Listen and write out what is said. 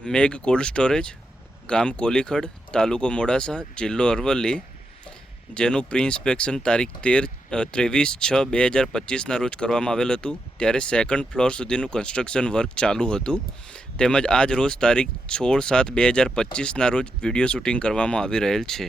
મેઘ cold storage, ગામ કોલીખડ, તાલુકો મોડાસા, જિલ્લો અરવલ્લી, જેનું પ્રી ઇન્સ્પેક્શન તારીખ 23/6/2025ના રોજ કરવામાં આવેલ હતું. ત્યારે સેકન્ડ ફ્લોર સુધીનું કન્સ્ટ્રક્શન વર્ક ચાલુ હતું. તેમજ આજ રોજ તારીખ 16/7/2025ના રોજ વિડીયો શૂટિંગ કરવામાં આવી રહેલ છે.